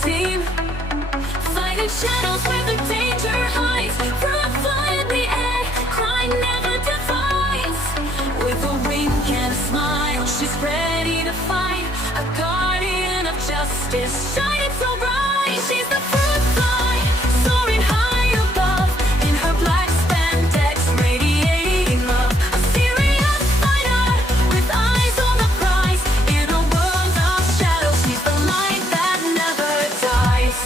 team, fighting shadows where the danger hides. Fruit fly in the air, crime never divides. With a wink and a smile, she's ready to fight. A guardian of justice, shining so bright. She's the fruit fly, soaring high above. In her black spandex, radiating love. A serious fighter, with eyes on the prize. In a world of shadows, she's the light that never dies.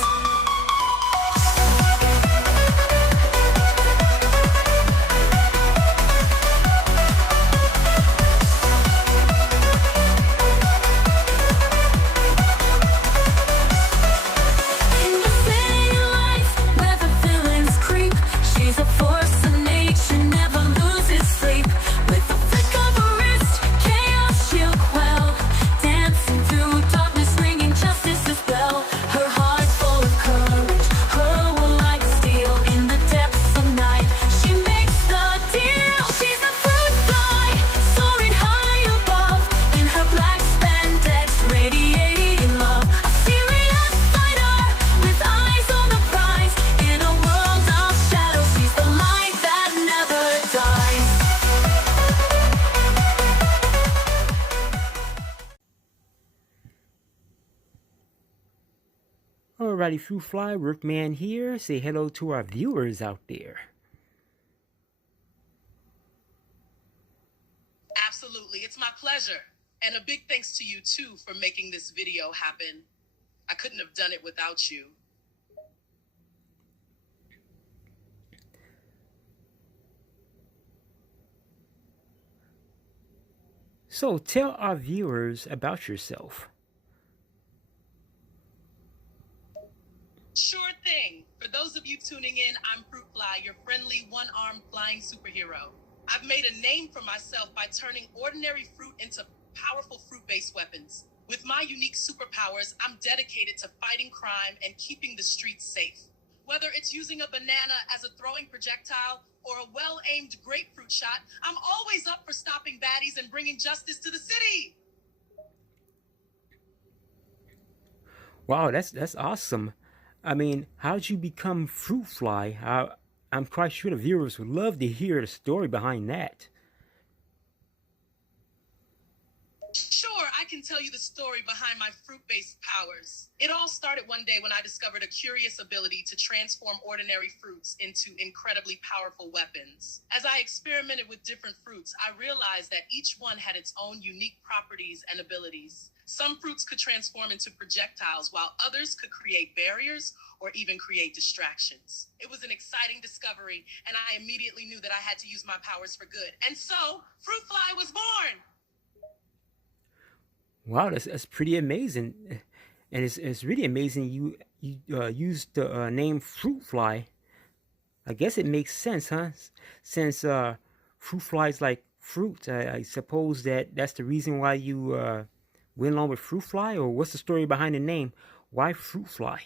In the city lights, where the villains creep, she's a force of nature, never loses sleep. With a flick of a wrist, chaos she'll quell. Dancing through darkness, ringing justice's bell. Her heart full of courage, her will like steel. In the depths of night, she makes the deal. She's a fruit fly, soaring high above. In her black spandex, radiating love. A serious fighter, with eyes on the prize. In a world of shadows, she's the light that never dies. Alrighty, Fruit Fly, Rookman here. Say hello to our viewers out there. Absolutely, it's my pleasure. And a big thanks to you too for making this video happen. I couldn't have done it without you. So tell our viewers about yourself. Sure thing. For those of you tuning in, I'm Fruit Fly, your friendly one-armed flying superhero. I've made a name for myself by turning ordinary fruit into powerful fruit-based weapons. With my unique superpowers, I'm dedicated to fighting crime and keeping the streets safe. Whether it's using a banana as a throwing projectile or a well-aimed grapefruit shot, I'm always up for stopping baddies and bringing justice to the city. Wow, that's awesome. I mean, how did you become Fruit Fly? I'm quite sure the viewers would love to hear the story behind that. Sure, I can tell you the story behind my fruit-based powers. It all started one day when I discovered a curious ability to transform ordinary fruits into incredibly powerful weapons. As I experimented with different fruits, I realized that each one had its own unique properties and abilities. Some fruits could transform into projectiles, while others could create barriers or even create distractions. It was an exciting discovery, and I immediately knew that I had to use my powers for good. And so, Fruit Fly was born! Wow, that's pretty amazing, and it's really amazing you used the name Fruit Fly. I guess it makes sense, huh? Since fruit flies like fruit, I suppose that's the reason why you went along with Fruit Fly, or what's the story behind the name? Why Fruit Fly?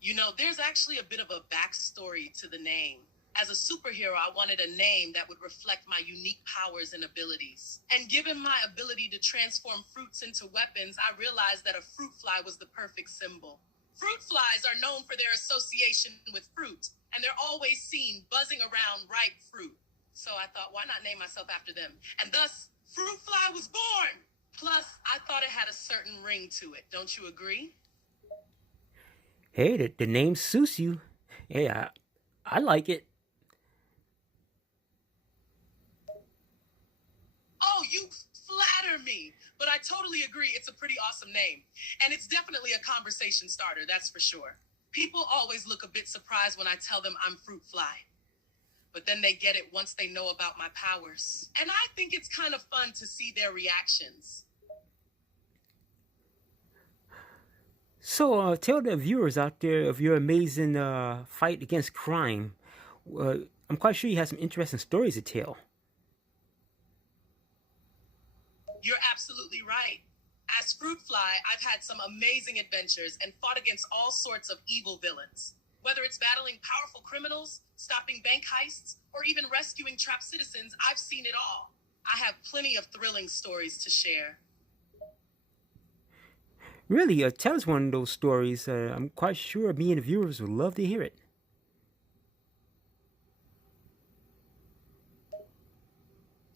You know, there's actually a bit of a backstory to the name. As a superhero, I wanted a name that would reflect my unique powers and abilities. And given my ability to transform fruits into weapons, I realized that a fruit fly was the perfect symbol. Fruit flies are known for their association with fruit, and they're always seen buzzing around ripe fruit. So I thought, why not name myself after them? And thus, Fruit Fly was born! Plus, I thought it had a certain ring to it. Don't you agree? Hey, the name suits you. Hey, I like it. Oh, you flatter me. But I totally agree, it's a pretty awesome name. And it's definitely a conversation starter, that's for sure. People always look a bit surprised when I tell them I'm Fruit Fly. But then they get it once they know about my powers. And I think it's kind of fun to see their reactions. So tell the viewers out there of your amazing fight against crime. I'm quite sure you have some interesting stories to tell. You're absolutely right. As Fruit Fly, I've had some amazing adventures and fought against all sorts of evil villains. Whether it's battling powerful criminals, stopping bank heists, or even rescuing trapped citizens, I've seen it all. I have plenty of thrilling stories to share. Really, tell us one of those stories. I'm quite sure me and the viewers would love to hear it.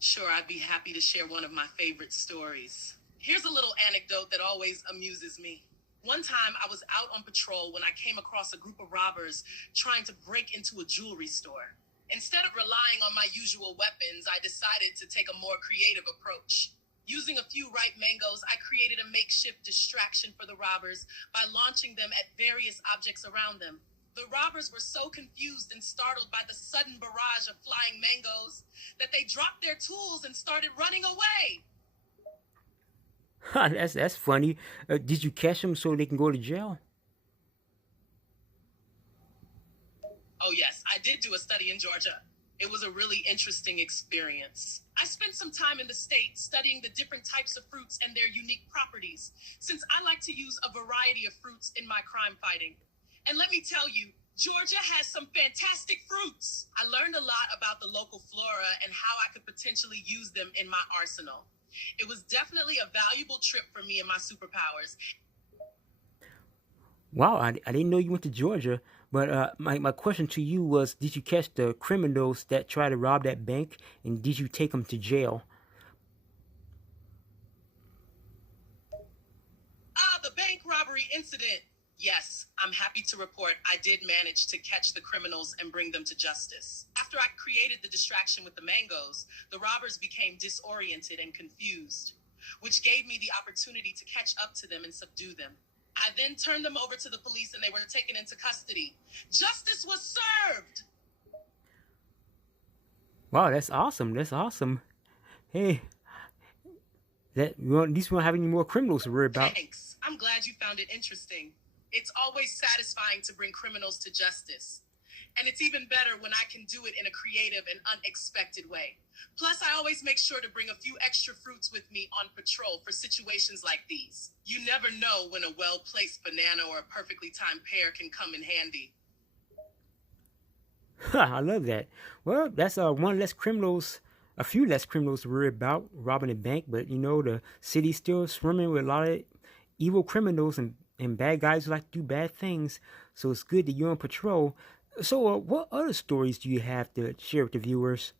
Sure, I'd be happy to share one of my favorite stories. Here's a little anecdote that always amuses me. One time, I was out on patrol when I came across a group of robbers trying to break into a jewelry store. Instead of relying on my usual weapons, I decided to take a more creative approach. Using a few ripe mangoes, I created a makeshift distraction for the robbers by launching them at various objects around them. The robbers were so confused and startled by the sudden barrage of flying mangoes that they dropped their tools and started running away. That's funny. Did you catch them so they can go to jail? Oh, yes, I did do a study in Georgia. It was a really interesting experience. I spent some time in the state studying the different types of fruits and their unique properties, since I like to use a variety of fruits in my crime fighting. And let me tell you, Georgia has some fantastic fruits. I learned a lot about the local flora and how I could potentially use them in my arsenal. It was definitely a valuable trip for me and my superpowers. Wow, I didn't know you went to Georgia. But my question to you was, did you catch the criminals that tried to rob that bank, and did you take them to jail? The bank robbery incident. Yes, I'm happy to report I did manage to catch the criminals and bring them to justice. After I created the distraction with the mangoes, the robbers became disoriented and confused, which gave me the opportunity to catch up to them and subdue them. I then turned them over to the police and they were taken into custody. Justice was served! Wow, that's awesome. That's awesome. Hey, at least we don't have any more criminals to worry about. Thanks. I'm glad you found it interesting. It's always satisfying to bring criminals to justice. And it's even better when I can do it in a creative and unexpected way. Plus, I always make sure to bring a few extra fruits with me on patrol for situations like these. You never know when a well-placed banana or a perfectly timed pear can come in handy. I love that. Well, that's a few less criminals to worry about robbing a bank. But the city's still swimming with a lot of evil criminals and bad guys who like to do bad things. So it's good that you're on patrol. So, what other stories do you have to share with the viewers?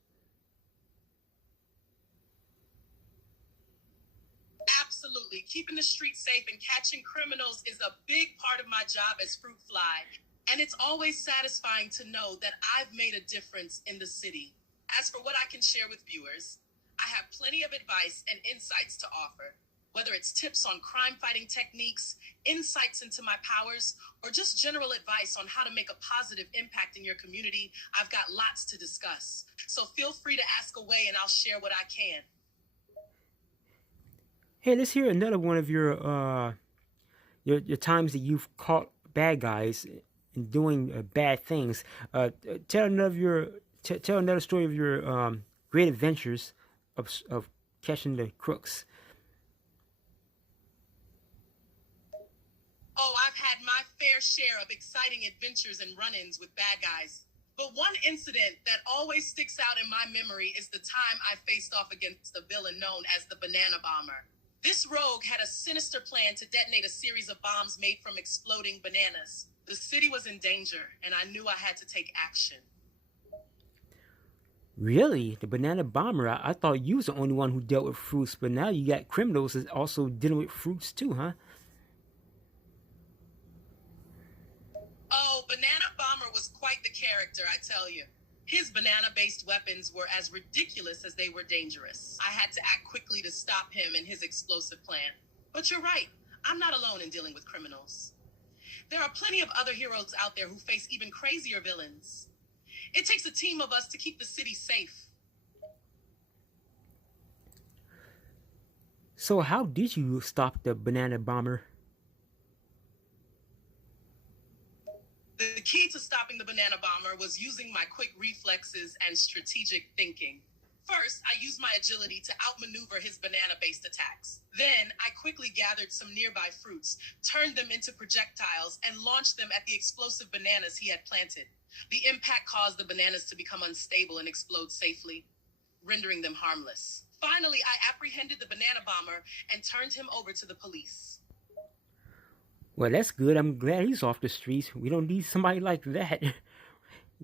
Absolutely. Keeping the streets safe and catching criminals is a big part of my job as Fruit Fly. And it's always satisfying to know that I've made a difference in the city. As for what I can share with viewers, I have plenty of advice and insights to offer. Whether it's tips on crime-fighting techniques, insights into my powers, or just general advice on how to make a positive impact in your community, I've got lots to discuss. So feel free to ask away and I'll share what I can. Hey, let's hear another one of your times that you've caught bad guys and doing bad things. Tell another story of your great adventures of catching the crooks. Oh, I've had my fair share of exciting adventures and run-ins with bad guys. But one incident that always sticks out in my memory is the time I faced off against a villain known as the Banana Bomber. This rogue had a sinister plan to detonate a series of bombs made from exploding bananas. The city was in danger, and I knew I had to take action. Really? The banana bomber? I thought you was the only one who dealt with fruits, but now you got criminals that's also dealing with fruits too, huh? Oh, Banana Bomber was quite the character, I tell you. His banana-based weapons were as ridiculous as they were dangerous. I had to act quickly to stop him and his explosive plan. But you're right, I'm not alone in dealing with criminals. There are plenty of other heroes out there who face even crazier villains. It takes a team of us to keep the city safe. So how did you stop the banana bomber? The key to stopping the Banana Bomber was using my quick reflexes and strategic thinking. First, I used my agility to outmaneuver his banana-based attacks. Then, I quickly gathered some nearby fruits, turned them into projectiles, and launched them at the explosive bananas he had planted. The impact caused the bananas to become unstable and explode safely, rendering them harmless. Finally, I apprehended the Banana Bomber and turned him over to the police. Well, that's good. I'm glad he's off the streets. We don't need somebody like that.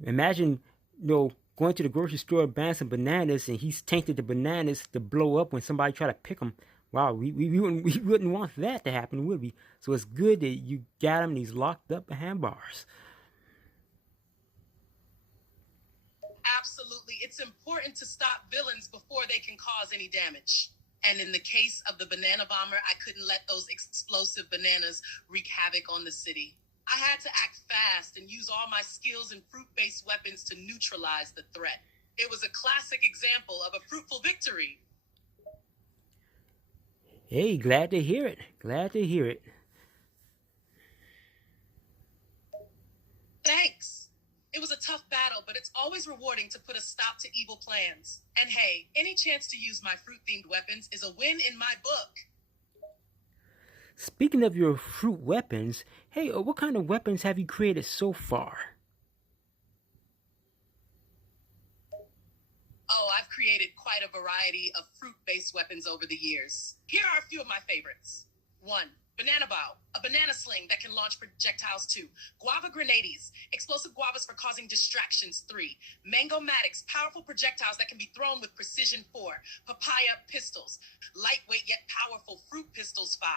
Imagine, going to the grocery store, buying some bananas, and he's tainted the bananas to blow up when somebody try to pick them. Wow, we wouldn't want that to happen, would we? So it's good that you got him and he's locked up behind bars. Absolutely. It's important to stop villains before they can cause any damage. And in the case of the banana bomber, I couldn't let those explosive bananas wreak havoc on the city. I had to act fast and use all my skills and fruit-based weapons to neutralize the threat. It was a classic example of a fruitful victory. Hey, glad to hear it. Glad to hear it. Thanks. It was a tough battle, but it's always rewarding to put a stop to evil plans. And hey, any chance to use my fruit-themed weapons is a win in my book. Speaking of your fruit weapons, hey, what kind of weapons have you created so far? Oh, I've created quite a variety of fruit-based weapons over the years. Here are a few of my favorites. 1. Banana bow, a banana sling that can launch projectiles. 2. Guava grenades, explosive guavas for causing distractions. 3. Mango matics, powerful projectiles that can be thrown with precision. 4. Papaya pistols, lightweight yet powerful fruit pistols. 5.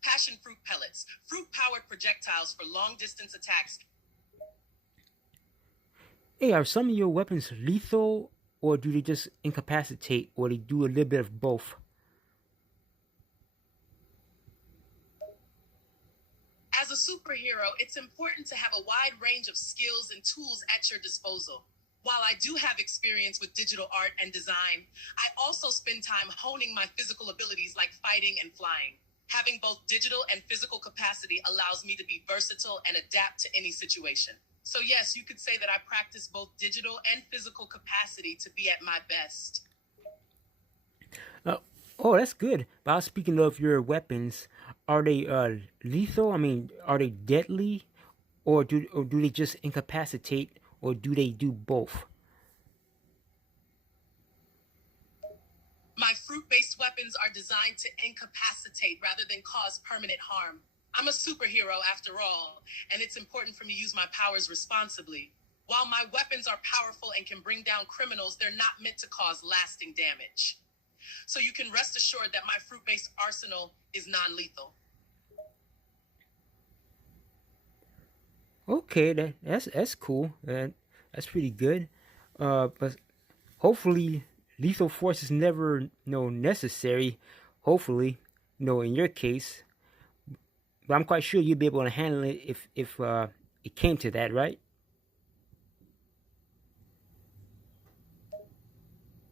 Passion fruit pellets, fruit-powered projectiles for long-distance attacks. Hey, are some of your weapons lethal, or do they just incapacitate, or they do a little bit of both? As a superhero, it's important to have a wide range of skills and tools at your disposal. While I do have experience with digital art and design, I also spend time honing my physical abilities like fighting and flying. Having both digital and physical capacity allows me to be versatile and adapt to any situation. So yes, you could say that I practice both digital and physical capacity to be at my best. Oh, that's good. But speaking of your weapons, are they lethal? I mean, are they deadly, or do they just incapacitate, or do they do both? My fruit-based weapons are designed to incapacitate rather than cause permanent harm. I'm a superhero after all, and it's important for me to use my powers responsibly. While my weapons are powerful and can bring down criminals, they're not meant to cause lasting damage. So you can rest assured that my fruit-based arsenal is non-lethal. Okay, that's cool. That's pretty good. But hopefully, lethal force is never necessary. Hopefully, in your case. But I'm quite sure you'd be able to handle it if it came to that, right?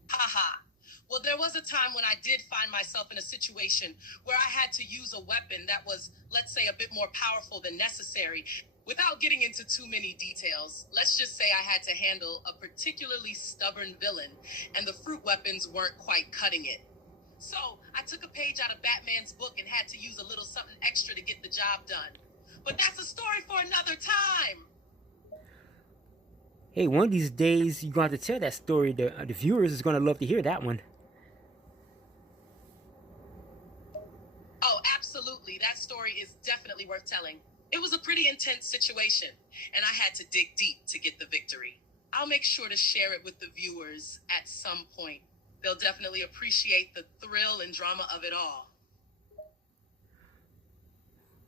Haha. Well, there was a time when I did find myself in a situation where I had to use a weapon that was, let's say, a bit more powerful than necessary. Without getting into too many details, let's just say I had to handle a particularly stubborn villain, and the fruit weapons weren't quite cutting it. So I took a page out of Batman's book and had to use a little something extra to get the job done. But that's a story for another time. Hey, one of these days you're going to have to tell that story. The viewers is going to love to hear that one. Oh, absolutely. That story is definitely worth telling. It was a pretty intense situation, and I had to dig deep to get the victory. I'll make sure to share it with the viewers at some point. They'll definitely appreciate the thrill and drama of it all.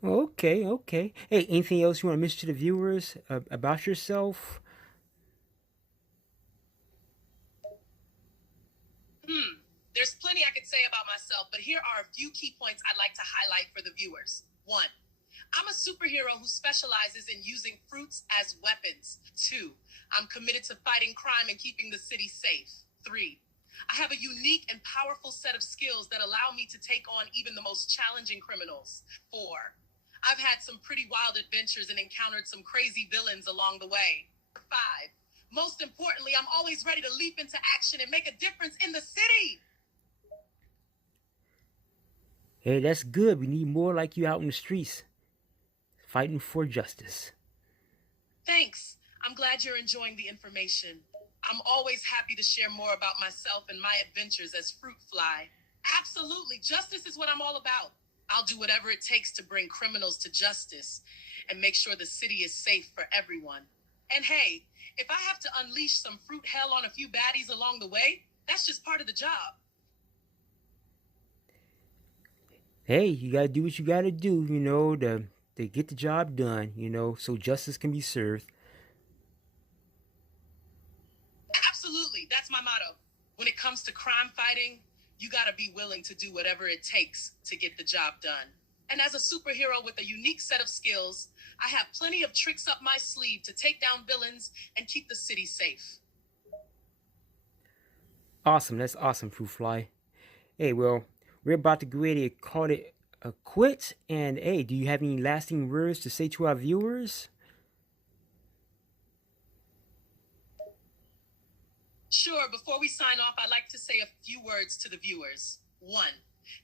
Okay. Hey, anything else you want to mention to the viewers about yourself? There's plenty I could say about myself, but here are a few key points I'd like to highlight for the viewers. 1. I'm a superhero who specializes in using fruits as weapons. 2. I'm committed to fighting crime and keeping the city safe. 3. I have a unique and powerful set of skills that allow me to take on even the most challenging criminals. 4. I've had some pretty wild adventures and encountered some crazy villains along the way. 5. Most importantly, I'm always ready to leap into action and make a difference in the city. Hey, that's good. We need more like you out in the streets, fighting for justice. Thanks. I'm glad you're enjoying the information. I'm always happy to share more about myself and my adventures as Fruit Fly. Absolutely. Justice is what I'm all about. I'll do whatever it takes to bring criminals to justice and make sure the city is safe for everyone. And hey, if I have to unleash some fruit hell on a few baddies along the way, that's just part of the job. Hey, you gotta do what you gotta do, you know, to get the job done, you know, so justice can be served. Absolutely, that's my motto. When it comes to crime fighting, you gotta be willing to do whatever it takes to get the job done. And as a superhero with a unique set of skills, I have plenty of tricks up my sleeve to take down villains and keep the city safe. Awesome, that's awesome, Fruit Fly. Hey, well, we're about to go ahead and call it a quit. And hey, do you have any lasting words to say to our viewers? Sure, before we sign off, I'd like to say a few words to the viewers. 1,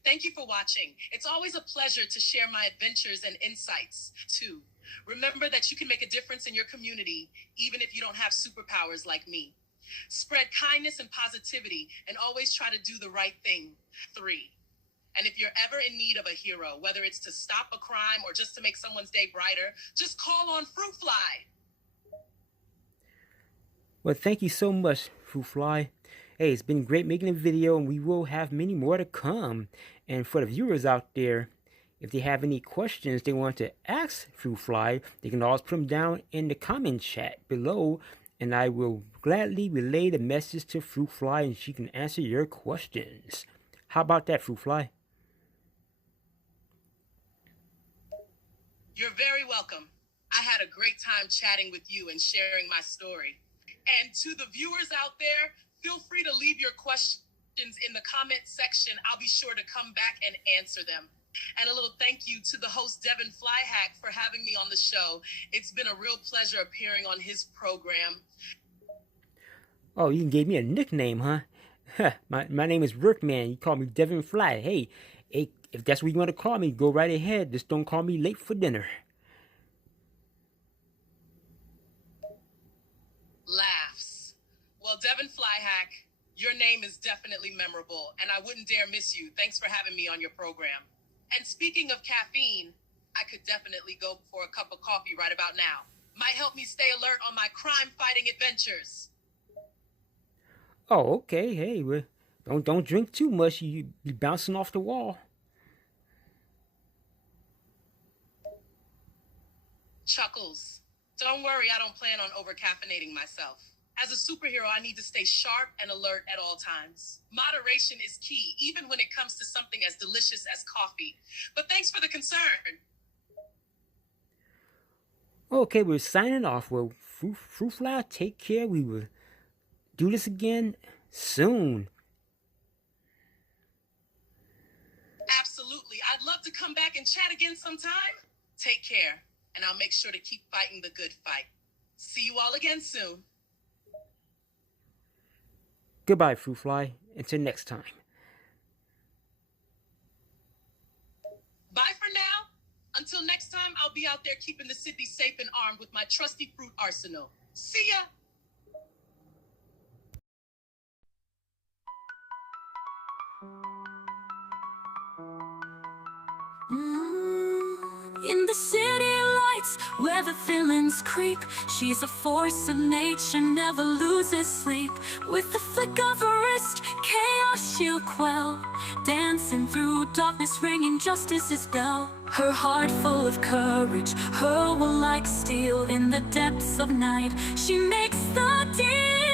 thank you for watching. It's always a pleasure to share my adventures and insights. 2, remember that you can make a difference in your community, even if you don't have superpowers like me. Spread kindness and positivity, and always try to do the right thing. 3, and if you're ever in need of a hero, whether it's to stop a crime or just to make someone's day brighter, just call on Fruit Fly. Well, thank you so much, Fruit Fly. Hey, it's been great making a video, and we will have many more to come. And for the viewers out there, if they have any questions they want to ask Fruit Fly, they can always put them down in the comment chat below, and I will gladly relay the message to Fruit Fly, and she can answer your questions. How about that, Fruit Fly? You're very welcome. I had a great time chatting with you and sharing my story. And to the viewers out there, feel free to leave your questions in the comment section. I'll be sure to come back and answer them. And a little thank you to the host, Devin Flyhack, for having me on the show. It's been a real pleasure appearing on his program. Oh, you gave me a nickname, huh? My name is Workman. You call me Devin Fly. Hey, if that's what you want to call me, go right ahead. Just don't call me late for dinner. Laughs. Well, Devin Flyhack, your name is definitely memorable, and I wouldn't dare miss you. Thanks for having me on your program. And speaking of caffeine, I could definitely go for a cup of coffee right about now. Might help me stay alert on my crime-fighting adventures. Oh, okay. Hey, well, don't drink too much. You be bouncing off the wall. Chuckles. Don't worry, I don't plan on over-caffeinating myself. As a superhero, I need to stay sharp and alert at all times. Moderation is key, even when it comes to something as delicious as coffee. But thanks for the concern. Okay, we're signing off. Well, Fruit Fly, take care. We will do this again soon. Absolutely. I'd love to come back and chat again sometime. Take care, and I'll make sure to keep fighting the good fight. See you all again soon. Goodbye, Fruit Fly. Until next time. Bye for now. Until next time, I'll be out there keeping the city safe and armed with my trusty fruit arsenal. See ya! In the city lights where the villains creep, she's a force of nature, never loses sleep. With the flick of her wrist, chaos she'll quell, dancing through darkness, ringing justice's bell. Her heart full of courage, her will like steel. In the depths of night, she makes the deal.